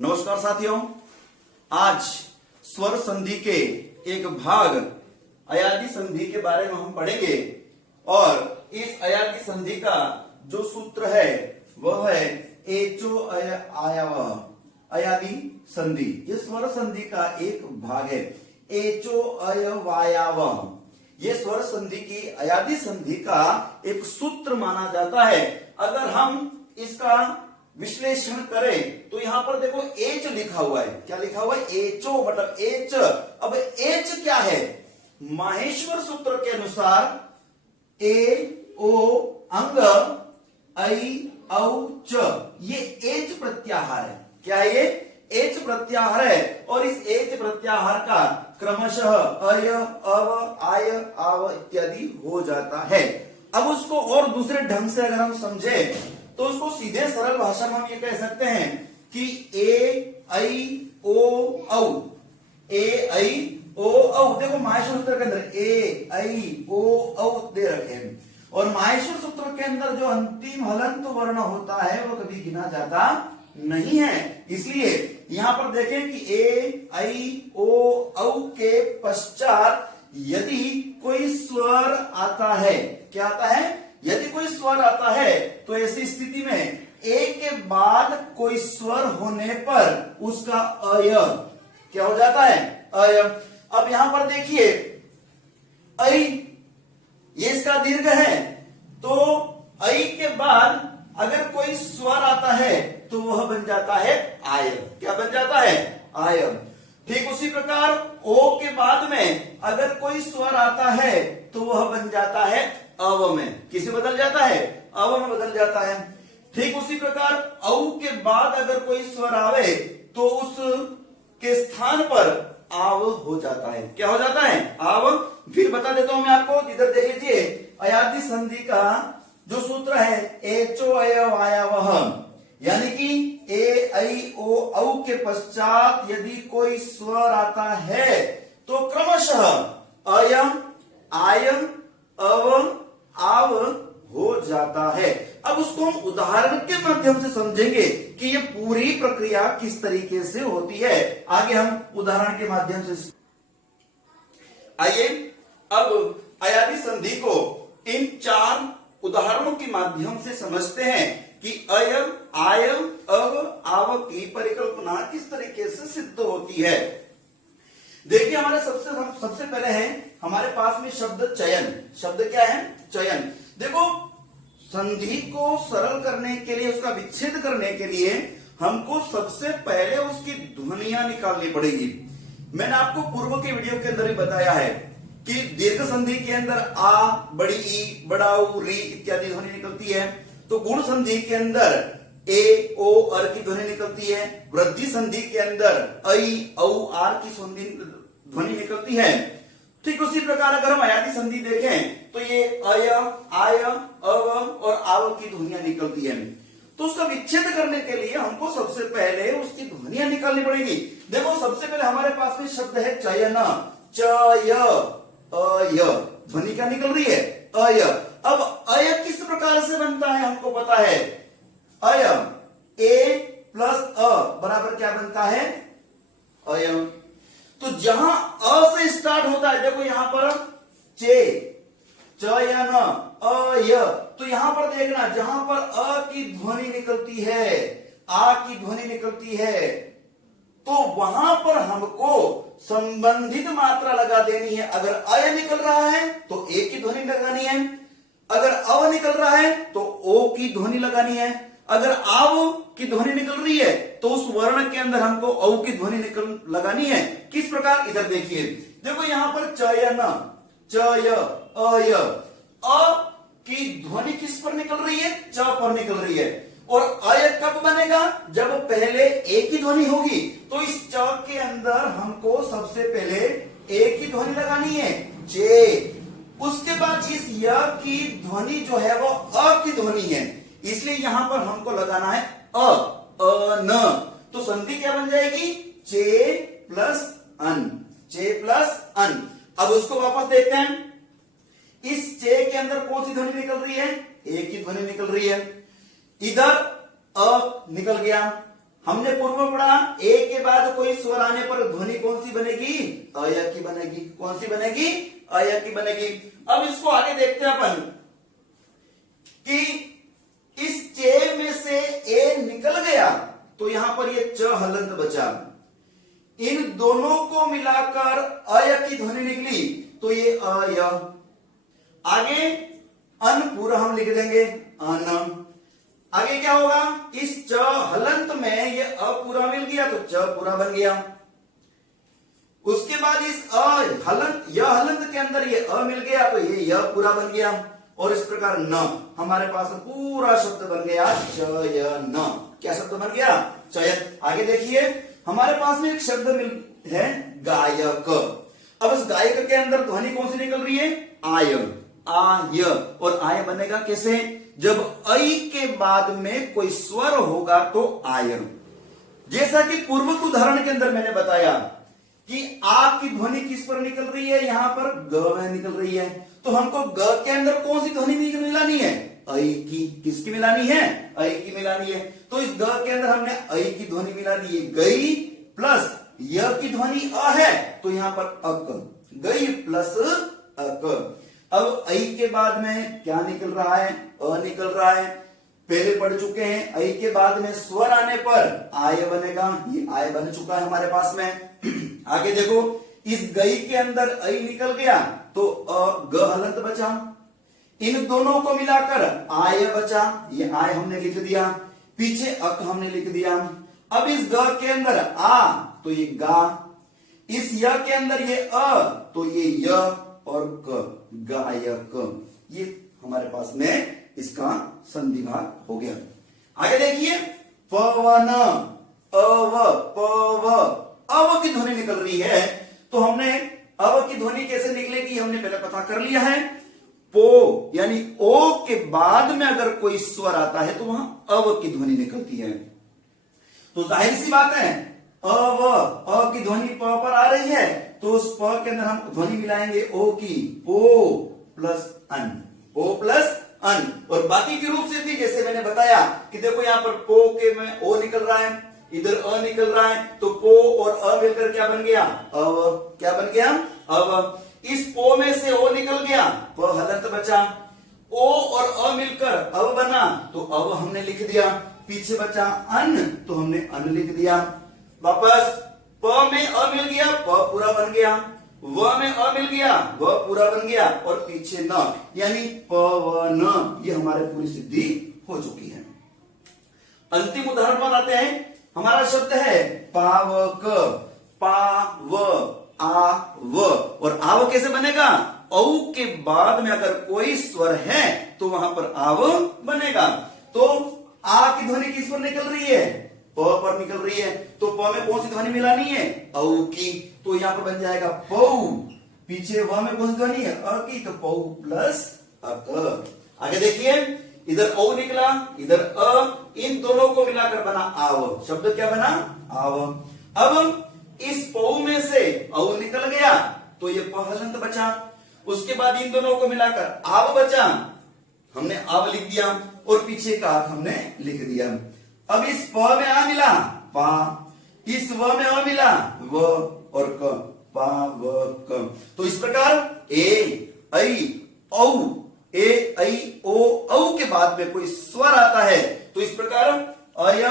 नमस्कार साथियों, आज स्वर संधि के एक भाग अयादी संधि के बारे में हम पढ़ेंगे और इस अयादी संधि का जो सूत्र है वह है एचो अयव अयादी संधि। ये स्वर संधि का एक भाग है। एचो अयवायाव ये स्वर संधि की अयादी संधि का एक सूत्र माना जाता है। अगर हम इसका विश्लेषण करें तो यहां पर देखो एच लिखा हुआ है। क्या लिखा हुआ है? एचो मतलब एच। अब एच क्या है? माहेश्वर सूत्र के अनुसार ए ओ अंग ऐ औ च ये एच प्रत्याहार है। क्या है ये? एच प्रत्याहार है। और इस एच प्रत्याहार का क्रमशः अय अव आय आव इत्यादि हो जाता है। अब उसको और दूसरे ढंग से अगर हम समझे तो उसको सीधे सरल भाषा में हम ये कह सकते हैं कि ए ऐ ओ औ ए ऐ ओ औ। देखो माहेश्वर सूत्र के अंदर ए ऐ ओ औ दे रखे हैं और माहेश्वर सूत्र के अंदर जो अंतिम हलंत वर्ण होता है वो कभी गिना जाता नहीं है। इसलिए यहां पर देखें कि ए ऐ ओ औ के पश्चात यदि कोई स्वर आता है, क्या आता है? यदि कोई स्वर आता है तो ऐसी स्थिति में ए के बाद कोई स्वर होने पर उसका अय क्या हो जाता है? अय। अब यहां पर देखिए ऐ ये इसका दीर्घ है, तो ऐ के बाद अगर कोई स्वर आता है तो वह बन जाता है आय। क्या बन जाता है? आय। ठीक उसी प्रकार ओ के बाद में अगर कोई स्वर आता है तो वह बन जाता है अव में। किसे बदल जाता है? अव में बदल जाता है। ठीक उसी प्रकार औ के बाद अगर कोई स्वर आवे तो उस के स्थान पर आव हो जाता है। क्या हो जाता है? आव। फिर बता देता हूं मैं आपको, इधर देख लीजिए अयादी संधि का जो सूत्र है एचो अयवायावह, यानी कि ए ऐ ओ औ के पश्चात यदि कोई स्वर आता है तो क्रमशः अयम आयम अव आव हो जाता है। अब उसको हम उदाहरण के माध्यम से समझेंगे कि ये पूरी प्रक्रिया किस तरीके से होती है। आगे हम उदाहरण के माध्यम से आइए अब अयादी संधि को इन चार उदाहरणों के माध्यम से समझते हैं कि अयम आयम अव आव की परिकल्पना किस तरीके से सिद्ध होती है। देखिए हमारे सबसे पहले है हमारे पास में शब्द चयन। शब्द क्या है? चयन। देखो संधि को सरल करने के लिए, उसका विच्छेद करने के लिए हमको सबसे पहले उसकी ध्वनियां निकालनी पड़ेगी। मैंने आपको पूर्व के वीडियो के अंदर ही बताया है कि दीर्घ संधि के अंदर आ, बड़ी ई, बड़ा उ, री इत्यादि ध्वनि निकलती है। तो गुण संधि के अंदर ए ओ अर की ध्वनि निकलती है। वृद्धि संधि के अंदर ऐ औ आर की ध्वनि निकलती है। ठीक उसी प्रकार अगर हम अयादी संधि देखें तो ये अय आय अव और आव की ध्वनियां निकलती है। तो उसका विच्छेद करने के लिए हमको सबसे पहले उसकी ध्वनियां निकालनी पड़ेगी। देखो सबसे पहले हमारे पास में शब्द है चयन। चय अय, ध्वनि क्या निकल रही है? अय। अब अय किस प्रकार से बनता है हमको पता है। अय ए प्लस अ बराबर क्या बनता है? अयम। तो जहां अ से स्टार्ट होता है, देखो यहां पर चे चयन अय, तो यहां पर देखना जहां पर अ की ध्वनि निकलती है, आ की ध्वनि निकलती है, तो वहां पर हमको संबंधित मात्रा लगा देनी है। अगर अय निकल रहा है तो ए की ध्वनि लगानी है, अगर अव निकल रहा है तो ओ की ध्वनि लगानी है, अगर आव की ध्वनि निकल रही है तो उस वर्ण के अंदर हमको औ की ध्वनि लगानी है। किस प्रकार? इधर देखिए, देखो यहां पर चयन चय अय, अ की ध्वनि किस पर निकल रही है? च पर निकल रही है। और अय कब बनेगा? जब पहले ए की ध्वनि होगी। तो इस च के अंदर हमको सबसे पहले ए की ध्वनि लगानी है, जे। उसके बाद इस य की ध्वनि जो है वो अ की ध्वनि है, इसलिए यहां पर हमको लगाना है न। तो संधि क्या बन जाएगी? चे प्लस अन, चे प्लस अन। अब उसको वापस देखते हैं। इस चे के अंदर कौन सी ध्वनि निकल रही है? ए की ध्वनि निकल रही है। इधर अ निकल गया, हमने पूर्व पढ़ा ए के बाद कोई स्वर आने पर ध्वनि कौन सी बनेगी? अय की बनेगी। कौन सी बनेगी? अय की बनेगी। अब इसको आगे देखते हैं अपन कि इस चे में से ए निकल गया तो यहां पर ये च हलंत बचा। इन दोनों को मिलाकर अय की ध्वनि निकली तो ये अय। आगे अन पूरा हम लिख देंगे अन। आगे क्या होगा? इस च हलंत में ये अ पूरा मिल गया तो च पूरा बन गया। उसके बाद इस हलंत य हलंत के अंदर ये अ मिल गया तो ये य पूरा बन गया। और इस प्रकार न हमारे पास पूरा शब्द बन गया चयन। क्या शब्द बन गया? चयन। आगे देखिए हमारे पास में एक शब्द मिल है गायक। अब इस गायक के अंदर ध्वनि कौन सी निकल रही है? आय। आय। और आय बनेगा कैसे? जब ऐ के बाद में कोई स्वर होगा तो आय। जैसा कि पूर्व उदाहरण के अंदर मैंने बताया कि आ की ध्वनि किस पर निकल रही है? यहां पर ग में निकल रही है। तो हमको ग के अंदर कौन सी ध्वनि मिलानी है? ऐ की। किसकी मिलानी है? ऐ की मिलानी है। तो इस ग के अंदर हमने ऐ की ध्वनि मिला दी है। गई प्लस य की ध्वनि अ है तो यहां पर अक। गई प्लस अक। अब ऐ के बाद में क्या निकल रहा है? अ निकल रहा है। पहले पढ़ चुके हैं ऐ के बाद में स्वर आने पर आय बनेगा। ये आय बन चुका है हमारे पास में। आगे देखो इस गई के अंदर ऐ निकल गया तो अ ग हलंत बचा। इन दोनों को मिलाकर आय बचा। ये आय हमने लिख दिया। पीछे अक हमने लिख दिया। अब इस ग के अंदर आ तो ये गा। इस य के अंदर ये अ तो ये य और क गायक। ये हमारे पास में इसका संधि भाग हो गया। आगे देखिए पवन अव पव। अव की ध्वनि निकल रही है तो हमने अव की ध्वनि कैसे निकलेगी हमने पहले पता कर लिया है। पो यानी ओ के बाद में अगर कोई स्वर आता है तो वहां अव की ध्वनि निकलती है। तो जाहिर सी बात है अव अ की ध्वनि प पर आ रही है तो उस प के अंदर हम ध्वनि मिलाएंगे ओ की। पो प्लस अन। ओ प्लस अन। और बाकी की रूप से थी जैसे मैंने बताया कि देखो यहां पर पो के में ओ निकल रहा है, इधर अ निकल रहा है तो पो और अ मिलकर क्या बन गया? अव। क्या बन गया? अव। इस पो में से ओ निकल गया, प हलंत बचा। ओ और अ मिलकर अव बना तो अव हमने लिख दिया। पीछे बचा अन तो हमने अन लिख दिया। वापस प में अ मिल गया, प पूरा बन गया। व में अ मिल गया, व पूरा बन गया। और पीछे न यानी पवन। ये हमारे पूरी सिद्धि हो चुकी है। अंतिम उदाहरण पर आते हैं। हमारा शब्द है पावक। पाव आव। और आव कैसे बनेगा? औ के बाद में अगर कोई स्वर है तो वहां पर आव बनेगा। तो आ की ध्वनि किस पर निकल रही है? प पर निकल रही है। तो प में कौन सी ध्वनि मिलानी है? औ की। तो यहां पर बन जाएगा पौ। पीछे व में कौन सी ध्वनि है? अ की। तो पौ प्लस अक। आगे देखिए इधर औ निकला, इधर अ। इन दोनों को मिलाकर बना आव। शब्द क्या बना? आव। अब इस पौ में से औ निकल गया तो ये प हलंत बचा। उसके बाद इन दोनों को मिलाकर आव बचा। हमने आव लिख दिया और पीछे का हमने लिख दिया। अब इस प में आ मिला पा, इस व में अ मिला व और क। पा व क। तो इस प्रकार ए ऐ औ, ए ऐ ओ औ के बाद में कोई स्वर आता है तो इस प्रकार अय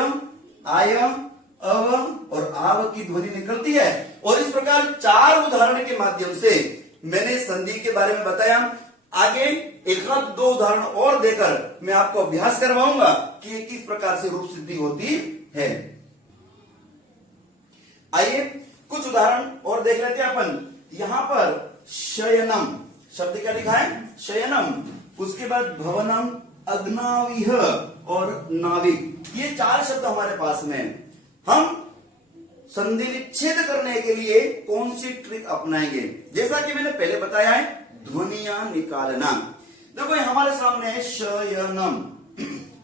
आय अव और आव की ध्वनि निकलती है। और इस प्रकार चार उदाहरण के माध्यम से मैंने संधि के बारे में बताया। आगे एक आध दो उदाहरण और देकर मैं आपको अभ्यास करवाऊंगा कि ये किस प्रकार से रूप सिद्धि होती है। आइए कुछ उदाहरण और देख लेते हैं अपन। यहां पर शयनम शब्द क्या लिखा है? शयनम। उसके बाद भवनम, अग्नाविह और नाविक। ये चार शब्द हमारे पास में। हम संधि विच्छेद करने के लिए कौन सी ट्रिक अपनाएंगे? जैसा कि मैंने पहले बताया है ध्वनियां निकालना। देखो हमारे सामने है शयनम।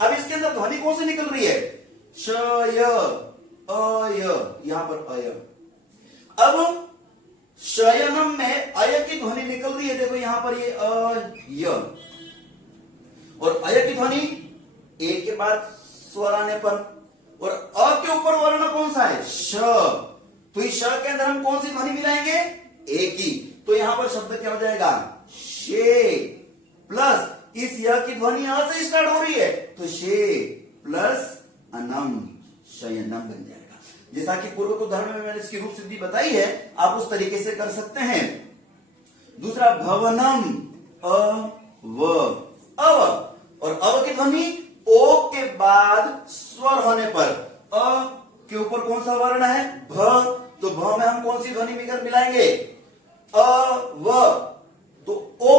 अब इसके अंदर ध्वनि कौन सी निकल रही है? शय अय। यहां पर अय। अब शयनम में अय की ध्वनि निकल रही है। देखो यहां पर ये अय और अय की ध्वनि ए के बाद स्वर आने पर और अ के ऊपर श, तो इस श के अंदर हम कौन सी ध्वनि मिलाएंगे? ए की। तो यहां पर शब्द क्या हो जाएगा? शे प्लस इस य की ध्वनि यहां से स्टार्ट हो रही है, तो शे प्लस अनम, शयनम बन जाएगा। जैसा कि पूर्व उदाहरण में मैंने इसकी रूप सिद्धि बताई है, आप उस तरीके से कर सकते हैं। दूसरा भवनम, अव, अव, और अव की ध्वनि ओ के बाद स्वर होने पर अ के ऊपर कौन सा वर्ण है? भ, तो भ में हम कौन सी ध्वनि मिलाएंगे? अ व, तो ओ,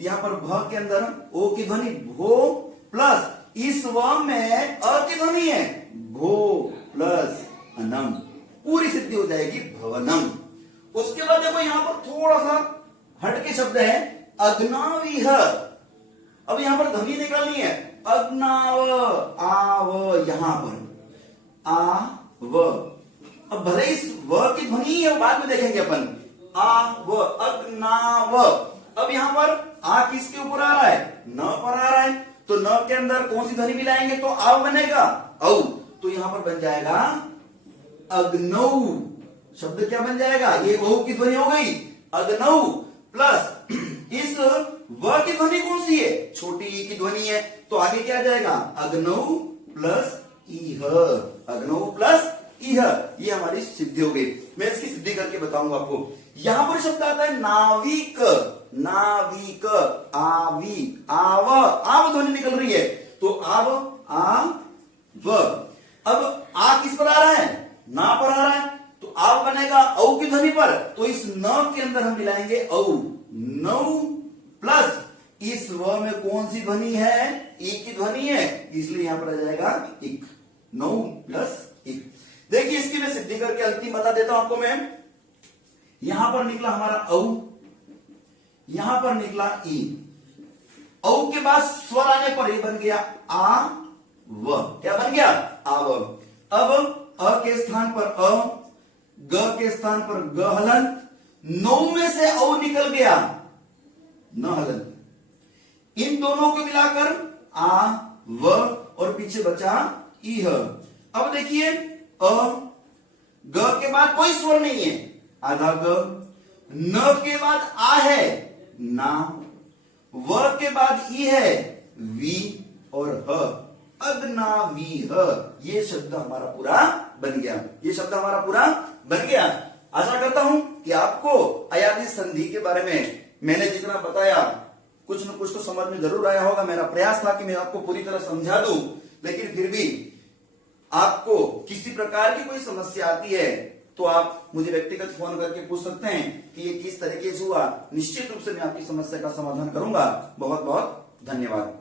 यहां पर भ के अंदर ओ की ध्वनि भो प्लस इस व में अ की ध्वनि है भो प्लस अनम, पूरी सिद्धि हो जाएगी भवनम। उसके बाद देखो यहां पर थोड़ा सा हटके शब्द है अग्नाविह। अब यहां पर ध्वनि निकालनी है, अग्नाव, आव, यहां पर आ व। अब भले इस व की ध्वनि है, बाद में देखेंगे अपन। आ व, अग्नाव। अब यहां पर आ किसके ऊपर आ रहा है? न पर आ रहा है, तो न के अंदर कौन सी ध्वनि मिलाएंगे? तो आव बनेगा, औ, तो यहां पर बन जाएगा अग्नौ। शब्द क्या बन जाएगा? ये औ की ध्वनि हो गई, अग्नौ प्लस इस व की ध्वनि कौन सी है? छोटी ई की ध्वनि है, तो आगे क्या आ जाएगा? अग्नौ प्लस इह, अग्नौ प्लस इह, ये हमारी सिद्धि हो गई। मैं इसकी सिद्धि करके बताऊंगा आपको। यहां पर शब्द आता है नाविक, नाविक, आवी, आव, आव ध्वनि निकल रही है, तो आव, आ व। अब आ किस पर आ रहा है? ना पर आ रहा है, तो आव बनेगा औ की ध्वनि पर, तो इस न के अंदर हम मिलाएंगे औ, नौ प्लस इस व में कौन सी ध्वनि है? ई की ध्वनि है, इसलिए यहां पर आ जाएगा इक, नौ प्लस इक। देखिए इसकी मैं सिद्धि करके अंतिम बता देता हूं आपको मैं। यहां पर निकला हमारा औ, यहां पर निकला ई, औ के बाद स्वर आने पर ये बन गया आ व। क्या बन गया? आव। अब अ के स्थान पर अ, ग के स्थान पर ग हलन, नौ में से औ निकल गया न हलन, इन दोनों को मिलाकर आ व और पीछे बचा इह। अब देखिए अ, ग के बाद कोई स्वर नहीं है, आधा ग, न के बाद आ है ना, व के बाद ई है वी, और ह, अग्नावीह। ये शब्द हमारा पूरा बन गया, ये शब्द हमारा पूरा बन गया। आशा करता हूं कि आपको अयादी संधि के बारे में मैंने जितना बताया कुछ न कुछ तो समझ में जरूर आया होगा। मेरा प्रयास था कि मैं आपको पूरी तरह समझा दूं, लेकिन फिर भी आपको किसी प्रकार की कोई समस्या आती है तो आप मुझे व्यक्तिगत फोन करके पूछ सकते हैं कि ये किस तरीके से हुआ। निश्चित रूप से मैं आपकी समस्या का समाधान करूंगा। बहुत बहुत धन्यवाद।